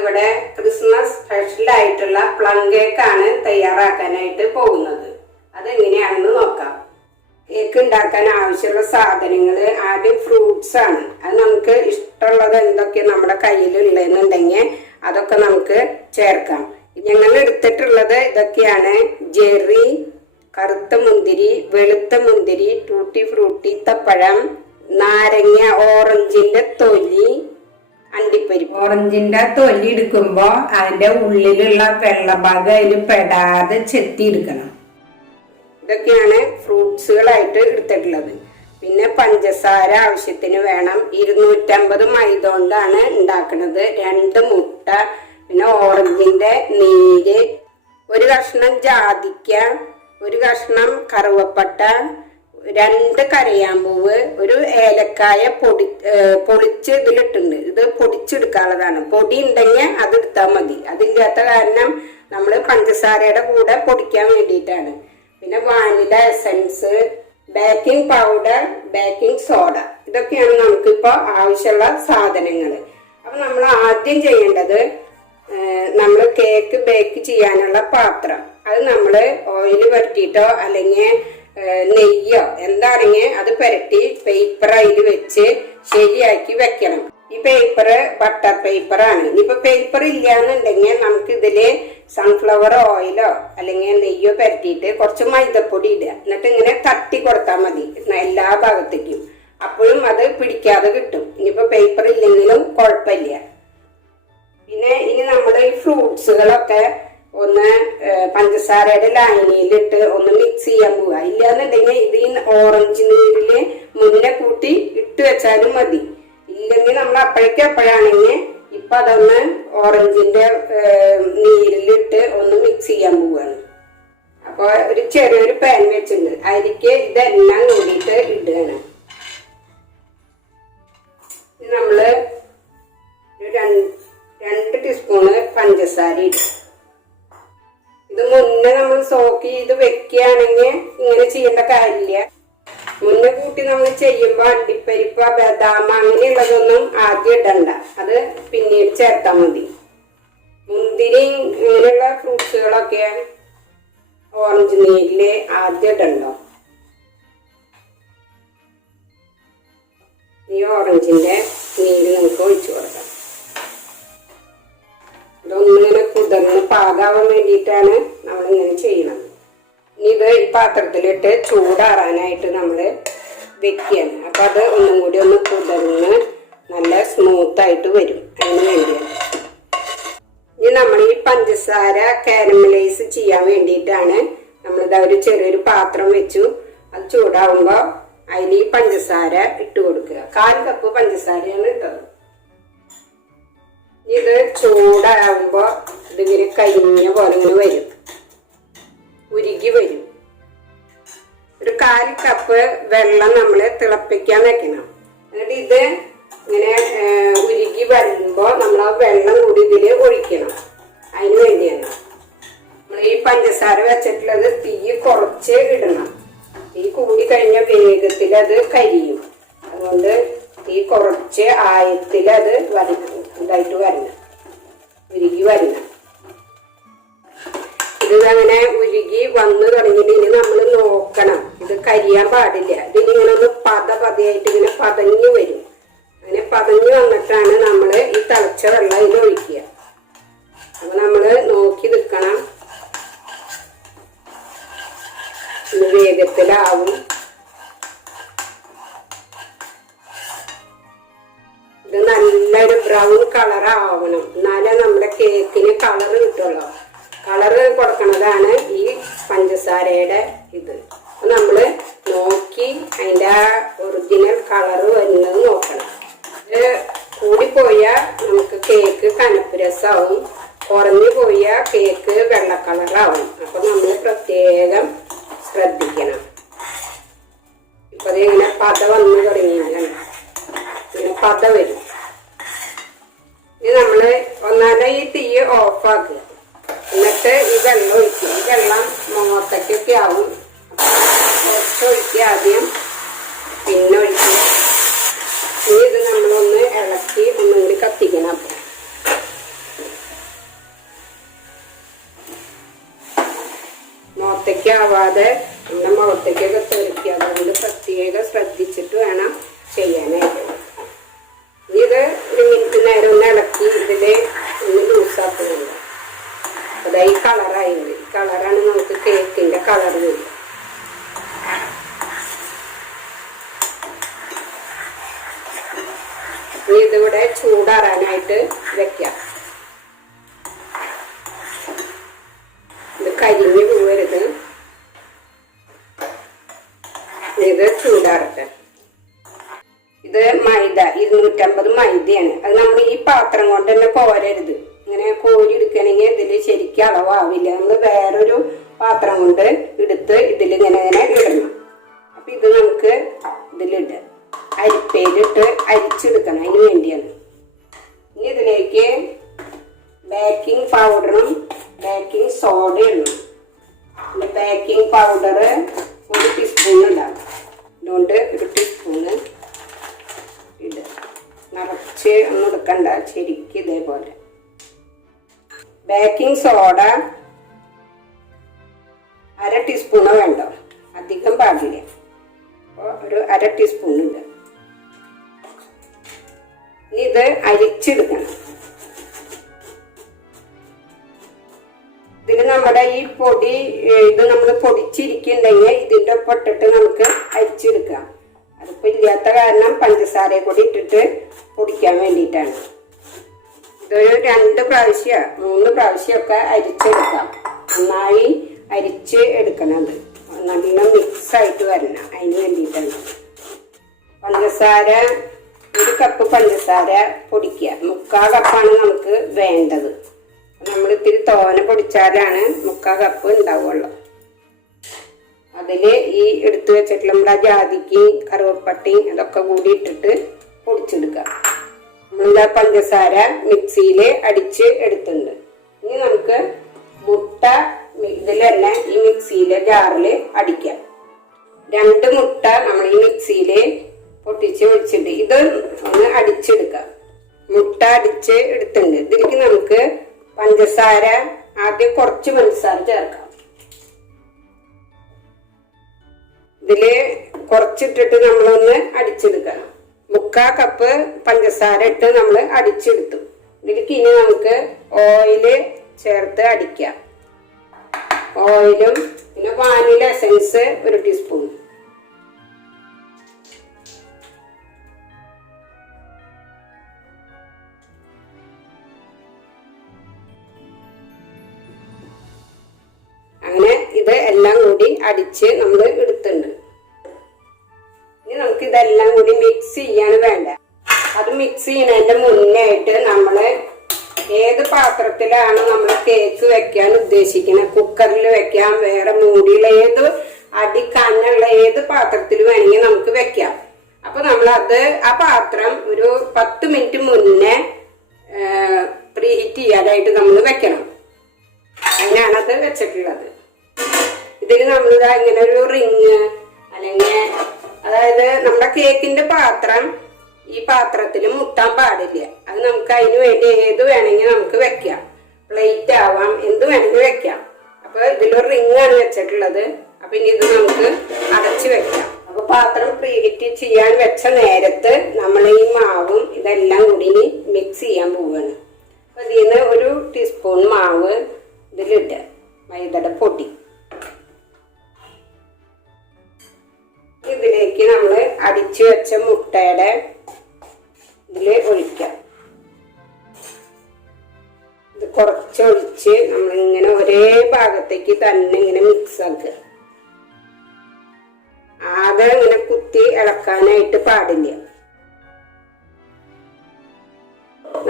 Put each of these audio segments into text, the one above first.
നമ്മളിവിടെ Christmas സ്പെഷ്യലായിട്ടുള്ള plum കേക്കാണ് തയ്യാറാക്കാനായിട്ട് പോകുന്നത്. അതെങ്ങനെയാണെന്ന് നോക്കാം. കേക്ക് ഉണ്ടാക്കാൻ ആവശ്യമുള്ള സാധനങ്ങൾ ആദ്യം ഫ്രൂട്ട്സ് ആണ്. അത് നമുക്ക് ഇഷ്ടമുള്ളത് എന്തൊക്കെ നമ്മുടെ കയ്യിലുള്ളതെന്നുണ്ടെങ്കിൽ അതൊക്കെ നമുക്ക് ചേർക്കാം. ഞങ്ങൾ എടുത്തിട്ടുള്ളത് ഇതൊക്കെയാണ്: ജെറി, കറുത്ത മുന്തിരി, വെളുത്ത മുന്തിരി, ടൂട്ടി ഫ്രൂട്ടി, ഈത്തപ്പഴം, നാരങ്ങ, ഓറഞ്ചിന്റെ തൊലി, അണ്ടിപ്പരിപ്പ്. ഓറഞ്ചിന്റെ തൊലി എടുക്കുമ്പോ അതിന്റെ ഉള്ളിലുള്ള വെള്ളഭാഗം അതിൽ പെടാതെ ചെത്തിയെടുക്കണം. ഇതൊക്കെയാണ് ഫ്രൂട്ട്സുകളായിട്ട് എടുത്തിട്ടുള്ളത്. പിന്നെ പഞ്ചസാര ആവശ്യത്തിന് വേണം. 250 മൈദ കൊണ്ടാണ് ഉണ്ടാക്കുന്നത്. 2 മുട്ട, പിന്നെ ഓറഞ്ചിന്റെ നീര്, 1 കഷ്ണം ജാതിക്ക, 1 കഷ്ണം കറുവപ്പട്ട, 2 കരയാമ്പൂവ്, 1 ഏലക്കായ പൊടിച്ച് ഇതിലിട്ടുണ്ട്. ഇത് പൊടിച്ചെടുക്കാനുള്ളതാണ്. പൊടി ഉണ്ടെങ്കിൽ അത് എടുത്താൽ മതി. അതില്ലാത്ത കാരണം നമ്മൾ പഞ്ചസാരയുടെ കൂടെ പൊടിക്കാൻ വേണ്ടിയിട്ടാണ്. പിന്നെ vanilla essence, baking powder, baking soda, ഇതൊക്കെയാണ് നമുക്കിപ്പോൾ ആവശ്യമുള്ള സാധനങ്ങൾ. അപ്പം നമ്മൾ ആദ്യം ചെയ്യേണ്ടത്, നമ്മൾ കേക്ക് ബേക്ക് ചെയ്യാനുള്ള പാത്രം അത് നമ്മൾ ഓയിൽ പുരട്ടിയിട്ടോ അല്ലെങ്കിൽ നെയ്യോ എന്താണെങ്കിൽ അത് പുരട്ടി പേപ്പർ അതിൽ വെച്ച് ശരിയാക്കി വെക്കണം. ഈ പേപ്പർ ബട്ടർ പേപ്പറാണ്. ഇനിയിപ്പോൾ പേപ്പർ ഇല്ലാന്നുണ്ടെങ്കിൽ നമുക്ക് ഇതില് സൺഫ്ലവർ ഓയിലോ അല്ലെങ്കിൽ നെയ്യോ പുരട്ടിയിട്ട് കുറച്ച് മൈദപ്പൊടി ഇടുക. എന്നിട്ട് ഇങ്ങനെ തട്ടി കൊടുത്താൽ മതി എല്ലാ ഭാഗത്തേക്കും. അപ്പോഴും അത് പിടിക്കാതെ കിട്ടും. ഇനിയിപ്പോൾ പേപ്പർ ഇല്ലെങ്കിലും കുഴപ്പമില്ല. പിന്നെ ഇനി നമ്മൾ ഈ ഫ്രൂട്ട്സുകളൊക്കെ ഒന്ന് പഞ്ചസാരയുടെ ലായനിയിലിട്ട് ഒന്ന് മിക്സ് ചെയ്യാൻ പോവുക. ഇല്ലാന്നുണ്ടെങ്കിൽ ഇത് ഈ ഓറഞ്ച് നീരില് മുന്നേ കൂട്ടി ഇട്ട് വെച്ചാലും മതി. ഇല്ലെങ്കിൽ നമ്മൾ അപ്പോഴാണെങ്കിൽ ഇപ്പൊ അതൊന്ന് ഓറഞ്ചിന്റെ നീരിലിട്ട് ഒന്ന് മിക്സ് ചെയ്യാൻ പോവുകയാണ്. അപ്പൊ ഒരു ചെറിയൊരു പാൻ വെച്ചിട്ടുണ്ട്. അതിലേക്ക് ഇതെല്ലാം കൂടിയിട്ട് ഇടുകയാണ്. നമ്മള് 2 ടീസ്പൂണ് പഞ്ചസാര ഇടും. ഇത് മുന്നേ നമ്മൾ സോക്ക് ചെയ്ത് വെക്കുകയാണെങ്കിൽ ഇങ്ങനെ ചെയ്യേണ്ട കാര്യമില്ല. മുന്നേ കൂട്ടി നമ്മൾ ചെയ്യുമ്പോൾ അണ്ടിപ്പരിപ്പ്, ബദാം അങ്ങനെയുള്ളതൊന്നും ആദ്യം ഇടണ്ട. അത് പിന്നീട് ചേർത്താൽ മതി. മുന്തിരി ഇങ്ങനെയുള്ള ഫ്രൂട്ട്സുകളൊക്കെ ഓറഞ്ച് നീരില് ആദ്യം ഇടണ്ടോ. ഈ ഓറഞ്ചിന്റെ നീര് നമുക്ക് ഒഴിച്ചു കൊടുക്കാം. ഇതൊന്നിങ്ങനെ കുതിർന്ന് പാകാവാൻ വേണ്ടിയിട്ടാണ് നമ്മളിങ്ങനെ ചെയ്യണത്. ഇത് ഈ പാത്രത്തിലിട്ട് ചൂടാറാനായിട്ട് നമ്മൾ വെക്കുകയാണ്. അപ്പം അത് ഒന്നും കൂടി ഒന്ന് കുതിർന്ന് നല്ല സ്മൂത്തായിട്ട് വരും. അതിന് വേണ്ടിയാണ്. ഇനി നമ്മൾ ഈ പഞ്ചസാര കാരമലൈസ് ചെയ്യാൻ വേണ്ടിയിട്ടാണ് നമ്മളിത് ഒരു ചെറിയൊരു പാത്രം വെച്ചു. അത് ചൂടാവുമ്പോൾ അതിൽ ഈ പഞ്ചസാര ഇട്ട് കൊടുക്കുക. 1/4 കപ്പ് പഞ്ചസാരയാണ് ഇട്ടത്. ഇത് ചൂടാവുമ്പോൾ ഇതിങ്ങനെ കരിഞ്ഞ പോലെ ഇങ്ങനെ വരും, ഉരുകി വരും. ഒരു 1/4 കപ്പ് വെള്ളം നമ്മൾ തിളപ്പിക്കാൻ വെക്കണം. എന്നിട്ട് ഇത് ഇങ്ങനെ ഉരുകി വരുമ്പോൾ നമ്മൾ ആ വെള്ളം കൂടി ഇതിൽ ഒഴിക്കണം. അതിന് വേണ്ടിയാണ് നമ്മൾ ഈ പഞ്ചസാര വെച്ചിട്ടുള്ളത്. തീ കുറച്ച് ഇടണം. തീ കൂടി കഴിഞ്ഞ വേഗത്തിൽ അത് കരിയും. അതുകൊണ്ട് തീ കുറച്ച് ആയത്തിൽ അത് ഇതായിട്ട് വരണം, ഉരുകി വരണം. ഇതങ്ങനെ ഉരുകി വന്നു തുടങ്ങിയിട്ട് ഇനി നമ്മൾ നോക്കണം. ഇത് കരിയാൻ പാടില്ല. ഇതിനിങ്ങനെ ഒന്ന് പതയായിട്ട് ഇങ്ങനെ പതഞ്ഞു വരും. അങ്ങനെ പതഞ്ഞു വന്നിട്ടാണ് നമ്മൾ ഈ തിളച്ച വെള്ളം ഇതിൽ ഒഴിക്കുക. അപ്പൊ നമ്മള് നോക്കി നിൽക്കണം. ഇത് വേഗത്തിലാവും. ഇത് നല്ലൊരു ബ്രൗൺ കളർ ആവണം. എന്നാലേ നമ്മുടെ കേക്കിന് കളർ കിട്ടുള്ളൂ. കളറ് കൊടുക്കണതാണ് ഈ പഞ്ചസാരയുടെ ഇത്. നമ്മള് നോക്കി അതിൻ്റെ ആ ഒറിജിനൽ കളറ് വരുന്നത് നോക്കണം. ഇത് കൂടിപ്പോയാൽ നമുക്ക് കേക്ക് കനപ്പ് രസമാവും, കുറഞ്ഞു പോയാൽ കേക്ക് വെള്ള കളറാവും. അപ്പൊ നമ്മൾ പ്രത്യേകം ശ്രദ്ധിക്കണം. ഇപ്പൊ അതിങ്ങനെ പത വന്നു തുടങ്ങിയാണ്. ഇങ്ങനെ പത വരും. ഇനി നമ്മള് ഒന്നാമത് ഈ തീ ഓഫാക്കുക. എന്നിട്ട് ഈ വെള്ളം ഒഴിക്കുക. ഈ വെള്ളം മുഖത്തേക്കൊക്കെ ആവും. കുറച്ചൊഴിക്കുക ആദ്യം, പിന്നെ ഒഴിക്കുക. ഇനി ഇത് നമ്മളൊന്ന് ഇളക്കി ഒന്നും കൂടി കത്തിക്കണം. അപ്പം ആവാതെ നമ്മുടെ മുഖത്തേക്കൊക്കെ തെറിക്കുക. അതുകൊണ്ട് പ്രത്യേകം ശ്രദ്ധിച്ചിട്ട് വേണം ചെയ്യാനായിട്ട്. ഇത് 1 മിനിറ്റ് നേരം ഒന്ന് ഇളക്കി ഇതിൽ ഒന്ന് ലൂസാക്കുന്നുണ്ട്. അതായത് ഈ കളറായത്, ഈ കളറാണ് നമുക്ക് കേക്കിൻ്റെ കളർ വരിക. ഇതിവിടെ ചൂടാറാനായിട്ട് വെക്കാം. ഇത് കരിഞ്ഞു പോകരുത്. ഇത് ചൂടാറട്ടെ. ഇത് മൈദ 250 മൈദയാണ്. അത് നമ്മൾ ഈ പാത്രം കൊണ്ട് തന്നെ കോരരുത്. ഇങ്ങനെ കോരി എടുക്കണമെങ്കിൽ ഇതിൽ ശരിക്കും അളവാവില്ല. നമ്മൾ വേറൊരു പാത്രം കൊണ്ട് എടുത്ത് ഇതിലിങ്ങനെ ഇടണം. അപ്പം ഇത് നമുക്ക് ഇതിലിടാം. അരിപ്പയിലിട്ട് അരിച്ചെടുക്കണം. അതിന് വേണ്ടിയാണ്. ഇനി ഇതിലേക്ക് ബേക്കിംഗ് പൗഡറും ബേക്കിംഗ് സോഡയും ഇടണം. പിന്നെ ബേക്കിംഗ് പൗഡർ 1 ടീസ്പൂൺ ഇടാം. അതുകൊണ്ട് 1 ടീസ്പൂണ് ഇടുക. നിറച്ച് ഒന്നും എടുക്കണ്ട, ശരിക്കും ഇതേപോലെ. ബേക്കിംഗ് സോഡ 1/2 ടീസ്പൂണോ വേണ്ടോ, അധികം പാടില്ല. അപ്പോൾ ഒരു 1/2 ടീസ്പൂൺ ഇടുക. ഇനി ഇത് അരിച്ചെടുക്കണം. ഇതിന് നമ്മുടെ ഈ പൊടി ഇത് നമ്മൾ പൊടിച്ചിരിക്കുന്നുണ്ടെങ്കിൽ ഇതിൻ്റെ ഒപ്പം ഇട്ടിട്ട് നമുക്ക് അരിച്ചെടുക്കാം. അതിപ്പോൾ ഇല്ലാത്ത കാരണം പഞ്ചസാരയെ കൂടി ഇട്ടിട്ട് പൊടിക്കാൻ വേണ്ടിയിട്ടാണ്. ഇതൊരു 2 പ്രാവശ്യം 3 പ്രാവശ്യമൊക്കെ അരിച്ചെടുക്കാം. നന്നായി അരിച്ച് എടുക്കണത് നല്ല മിക്സായിട്ട് വരണം. അതിന് വേണ്ടിയിട്ടാണ്. പഞ്ചസാര 1 കപ്പ് പഞ്ചസാര പൊടിക്കുക. 3/4 കപ്പാണ് നമുക്ക് വേണ്ടത്. നമ്മൾ ഇത്തിരി തോന പൊടിച്ചാലാണ് 3/4 കപ്പ് ഉണ്ടാവുള്ളൂ. അതിൽ ഈ എടുത്തു വെച്ചിട്ടുള്ള നമ്മുടെ ജാതിക്കയും കറുവപ്പട്ടയും അതൊക്കെ കൂടി ഇട്ടിട്ട് പൊടിച്ചെടുക്കുക. നമ്മളിതാ പഞ്ചസാര മിക്സിയിൽ അടിച്ച് എടുത്തിട്ടുണ്ട്. ഇനി നമുക്ക് മുട്ട ഇതിൽ തന്നെ ഈ മിക്സിയിലെ ജാറിൽ അടിക്കാം. 2 മുട്ട നമ്മൾ ഈ മിക്സിയിൽ പൊട്ടിച്ച് ഒഴിച്ചിട്ട് ഇത് ഒന്ന് അടിച്ചെടുക്കാം. മുട്ട അടിച്ച് എടുത്തിട്ടുണ്ട്. ഇതിലേക്ക് നമുക്ക് പഞ്ചസാര ആദ്യം കുറച്ച് പഞ്ചസാര ചേർക്കാം. ഇതില് കുറച്ചിട്ടിട്ട് നമ്മളൊന്ന് അടിച്ചെടുക്കണം. 3/4 കപ്പ് പഞ്ചസാര ഇട്ട് നമ്മൾ അടിച്ചെടുത്തു. ഇതിലേക്ക് ഇനി നമുക്ക് ഓയില് ചേർത്ത് അടിക്കാം. ഓയിലും പിന്നെ വാനില എസൻസ് 1 ടീസ്പൂൺ. അങ്ങനെ ഇത് എല്ലാം കൂടി അടിച്ച് നമ്മൾ എടുത്തിട്ടുണ്ട്. ഇനി നമുക്ക് ഇതെല്ലാം കൂടി മിക്സ് ചെയ്യാണ് വേണ്ട. അത് മിക്സ് ചെയ്യുന്നതിന്റെ മുന്നേ ആയിട്ട് നമ്മൾ ഏത് പാത്രത്തിലാണ് നമ്മൾ കേക്ക് വെക്കാൻ ഉദ്ദേശിക്കുന്നത്, കുക്കറിൽ വെക്കാം, വേറെ മൂടിയുള്ള ഏത് അടി കനുള്ള ഏത് പാത്രത്തിൽ വേണമെങ്കിൽ നമുക്ക് വെക്കാം. അപ്പൊ നമ്മളത് ആ പാത്രം ഒരു 10 മിനിറ്റ് മുന്നേ പ്രീഹീറ്റ് ചെയ്യാനായിട്ട് നമ്മൾ വെക്കണം. അങ്ങനെയാണ് അത് വെച്ചിട്ടുള്ളത്. ഇതിൽ നമ്മളിതാ ഇങ്ങനെ ഒരു റിങ് അല്ലെങ്കിൽ അതായത് നമ്മുടെ കേക്കിന്റെ പാത്രം ഈ പാത്രത്തിൽ മുട്ടാൻ പാടില്ല. അത് നമുക്ക് അതിന് വേണ്ടി ഏത് വേണമെങ്കിൽ നമുക്ക് വെക്കാം. പ്ലേറ്റ് ആവാം, എന്ത് വേണമെങ്കിൽ വെക്കാം. അപ്പൊ ഇതിലൊരു റിങ് ആണ് വെച്ചിട്ടുള്ളത്. അപ്പൊ ഇനി ഇത് നമുക്ക് അടച്ചു വെക്കാം. അപ്പൊ പാത്രം പ്രീഹീറ്റ് ചെയ്യാൻ വെച്ച നേരത്ത് നമ്മൾ ഈ മാവും ഇതെല്ലാം കൂടി ഇനി മിക്സ് ചെയ്യാൻ പോവുകയാണ്. അപ്പൊ ഇതിൽ നിന്ന് 1 ടീസ്പൂൺ മാവ് ഇതിലിട്ട് മൈദയുടെ പൊടി ഇതിലേക്ക് നമ്മൾ അടിച്ചു വെച്ച മുട്ടയുടെ ഇതില് ഒഴിക്കാം. ഇത് കുറച്ചൊഴിച്ച് നമ്മളിങ്ങനെ ഒരേ ഭാഗത്തേക്ക് തന്നെ ഇങ്ങനെ മിക്സ് ആക്കുക. ആകെ ഇങ്ങനെ കുത്തി ഇളക്കാനായിട്ട് പാടില്ല.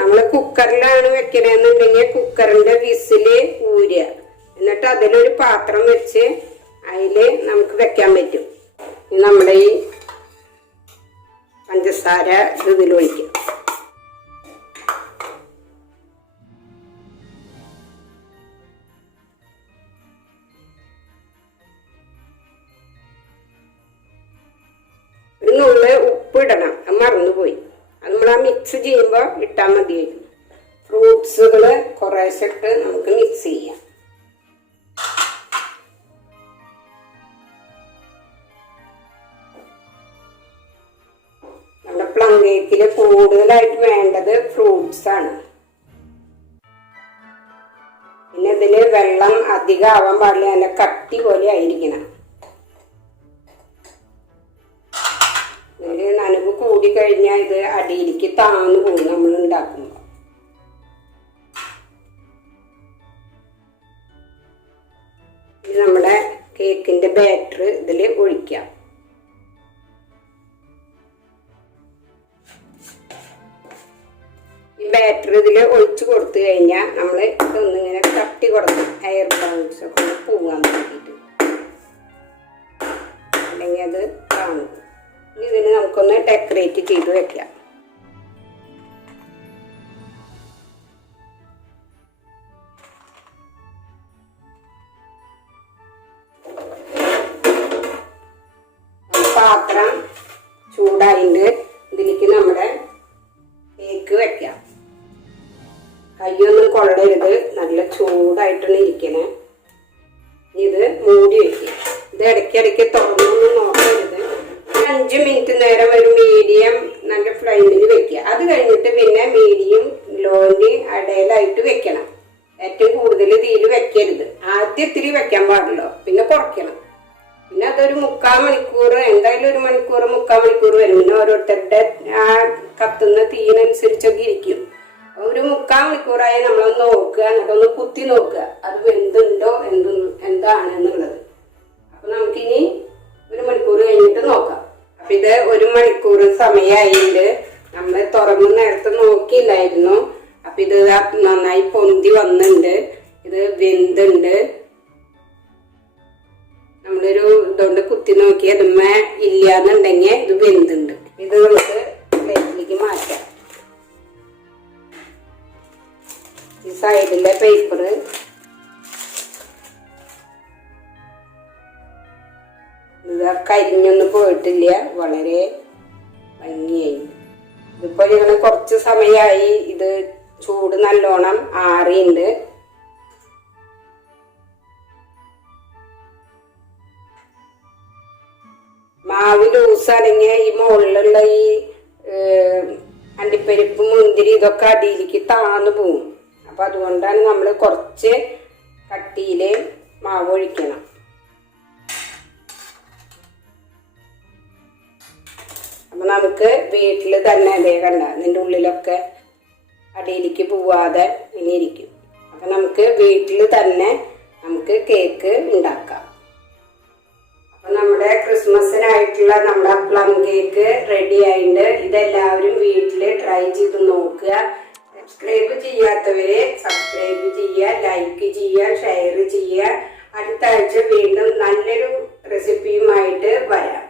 നമ്മൾ കുക്കറിലാണ് വെക്കണെന്നുണ്ടെങ്കിൽ കുക്കറിന്റെ വിസില് ഊരുക. എന്നിട്ട് അതിലൊരു പാത്രം വെച്ച് അതില് നമുക്ക് വെക്കാൻ പറ്റും. നമ്മുടെ ഈ പഞ്ചസാര ഇതിലൊഴിക്കാം. ഒരു നുള്ള് ഉപ്പ് ഇടണം. അത് മറന്നുപോയി. അത് നമ്മൾ ആ മിക്സ് ചെയ്യുമ്പോൾ ഇട്ടാൽ മതിയായിരുന്നു. ഫ്രൂട്ട്സുകൾ കുറേശ്ശിട്ട് നമുക്ക് മിക്സ് ചെയ്യാം. പിന്നെ ഇതിൽ വെള്ളം അധികം ആവാൻ പാടില്ല, നല്ല കട്ടി പോലെ ആയിരിക്കണം. ഇതിൽ നനവ് കൂടിക്കഴിഞ്ഞാൽ ഇത് അടിയിലേക്ക് താന്നു പോകും നമ്മൾ ഉണ്ടാക്കുമ്പോൾ. ഇത് നമ്മുടെ കേക്കിന്റെ ബാറ്റർ ഇതിൽ ഒഴിക്കാം. ഈ ബാറ്റർ ഇതിൽ ഒഴിച്ചു കൊടുത്തു കഴിഞ്ഞാൽ നമ്മൾ ഇതൊന്നിങ്ങനെ കട്ടി കൊടുക്കും, എയർ ബൗൾസ് ഒക്കെ പോകാൻ വേണ്ടിയിട്ട്, അല്ലെങ്കിൽ അത് കാണും. ഇനി ഇതിന് നമുക്കൊന്ന് ഡെക്കറേറ്റ് ചെയ്ത് വെക്കാം. പാത്രം ചൂടായിട്ട് ഇതിലേക്ക് നമ്മുടെ കേക്ക് വെക്കാം. കയ്യൊന്നും കൊള്ളരുത്, നല്ല ചൂടായിട്ടാണ് ഇരിക്കണേ. ഇത് മൂടി വെക്കുക. ഇത് ഇടയ്ക്കിടയ്ക്ക് തുറന്നൊന്നും നോക്കരുത്. 5 മിനിറ്റ് നേരം ഒരു മീഡിയം നല്ല ഫ്ലെയിമിൽ വെക്കുക. അത് കഴിഞ്ഞിട്ട് പിന്നെ മീഡിയം ലോന് ഇടയിലായിട്ട് വെക്കണം. ഏറ്റവും കൂടുതൽ തീയിൽ വെക്കരുത്. ആദ്യം ഇത്തിരി വെക്കാൻ പാടുള്ളൂ, പിന്നെ കുറയ്ക്കണം. പിന്നെ അതൊരു 3/4 മണിക്കൂർ, എന്തായാലും 1 മണിക്കൂർ 3/4 മണിക്കൂർ വരും. പിന്നെ ഓരോരുത്തരുടെ ആ കത്തുന്ന തീയിനനുസരിച്ചൊക്കെ ഇരിക്കും. ഒരു 3/4 മണിക്കൂറായി നമ്മളൊന്ന് നോക്കുക, എന്നിട്ടൊന്ന് കുത്തി നോക്കുക അത് വെന്തുണ്ടോ എന്താണെന്നുള്ളത്. അപ്പൊ നമുക്കിനി 1 മണിക്കൂർ കഴിഞ്ഞിട്ട് നോക്കാം. അപ്പൊ ഇത് 1 മണിക്കൂർ സമയമായിട്ട് നമ്മൾ തുറന്ന് നേരത്തെ നോക്കിയില്ലായിരുന്നു. അപ്പൊ ഇത് നന്നായി പൊന്തി വന്നിട്ടുണ്ട്, ഇത് വെന്തുണ്ട്. നമ്മളൊരു ഇതുകൊണ്ട് കുത്തി നോക്കി അതുമ്മ ഇല്ലാന്നുണ്ടെങ്കിൽ ഇത് വെന്തുണ്ട്. ഇത് നമുക്ക് പ്ലേറ്റിലേക്ക് മാറ്റാം. ഈ സൈഡിലെ പേപ്പർ ഇത് കരിഞ്ഞൊന്നും പോയിട്ടില്ല, വളരെ ഭംഗിയായി. ഇതിപ്പോ ഞങ്ങൾ കുറച്ച് സമയമായി, ഇത് ചൂട് നല്ലോണം ആറിയുണ്ട്. മാവ് ലൂസാണെങ്കിൽ ഈ മുകളിലുള്ള ഈ അണ്ടിപ്പരിപ്പ് മുന്തിരി ഇതൊക്കെ അടിയിലേക്ക് താന്നു പോവും. അപ്പൊ അതുകൊണ്ടാണ് നമ്മൾ കുറച്ച് കട്ടിയിൽ മാവ് ഒഴിക്കണം. അപ്പൊ നമുക്ക് വീട്ടിൽ തന്നെ അതേ കണ്ട ഇതിൻ്റെ ഉള്ളിലൊക്കെ അടിയിലേക്ക് പോവാതെ ഇങ്ങനെ ഇരിക്കും. അപ്പൊ നമുക്ക് വീട്ടിൽ തന്നെ നമുക്ക് കേക്ക് ഉണ്ടാക്കാം. അപ്പൊ നമ്മുടെ ക്രിസ്മസിനായിട്ടുള്ള നമ്മുടെ പ്ലം കേക്ക് റെഡി ആയിട്ടുണ്ട്. ഇതെല്ലാവരും വീട്ടിൽ ട്രൈ ചെയ്ത് നോക്കുക. സബ്സ്ക്രൈബ് ചെയ്യാത്തവരെ സബ്സ്ക്രൈബ് ചെയ്യുക, ലൈക്ക് ചെയ്യുക, ഷെയർ ചെയ്യുക. അടുത്ത ആഴ്ച വീണ്ടും നല്ലൊരു റെസിപ്പിയുമായിട്ട് വരാം.